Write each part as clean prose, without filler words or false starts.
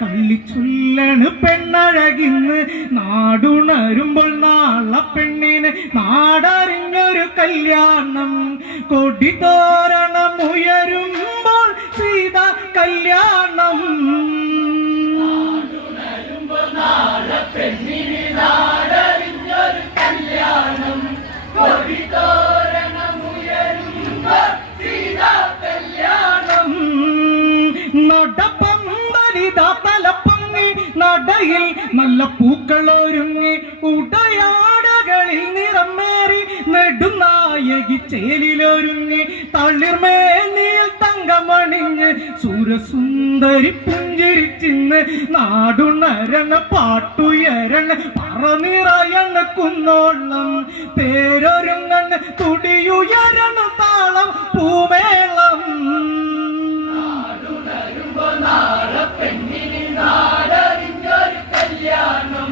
കള്ളിച്ചൊല്ലാണ് പെണ്ണഴകിന്ന് നാടുണരുമ്പോൾ നാളെ പെണ്ണിന് നാടറിഞ്ഞൊരു കല്യാണം കൊടിതോരണം ഉയരുമ്പോൾ സീത കല്യാണം നാളെ പെണ്ണിന് നാടറിഞ്ഞൊരു കല്യാണം കൊടിതോരണം ഉയരുമ്പോൾ സീത കല്യാണം നടപ്പന്തലിതാ തലപ്പൊങ്ങി നടയിൽ നല്ല പൂക്കളൊരുങ്ങി ഉടയാടകളിൽ നിറമേറി നെടുനായകി ചേലിലൊരുങ്ങി തളിർമേനിയിൽ തങ്കമണിഞ്ഞ് സുരസുന്ദരി പുഞ്ചിരിച്ചിന്ന് നാടുണരണ പാട്ടുയരണ പറനിറയണ കുന്നോളം പേരൊരുങ്ങണ തുടിയുയരണ താളം പൂമേളം നാളെ പെണ്ണിന് നാടറിഞ്ഞൊരു കല്യാണം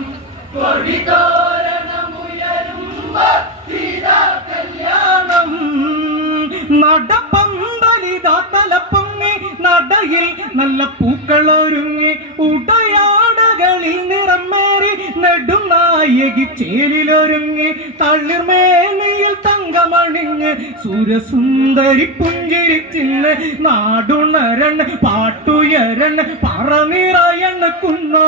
കൊടിതോരണമുയരുമ്പോൾ സീതാ കല്യാണം നടപ്പന്തലിതാ തലപ്പൊങ്ങി നടയിൽ നല്ല പൂക്കളൊരുങ്ങി ഉടയാടകളിൽ നിറമേറി നെടുനായകി ചേലിലൊരുങ്ങി തളിർമേനിയിൽ തങ്കമണിഞ്ഞ് സുരസുന്ദരി പുഞ്ചിരിച്ചിന്ന് നാടുണരണ് പാട്ടുയരണ് പറനിറയണ് കുന്നോ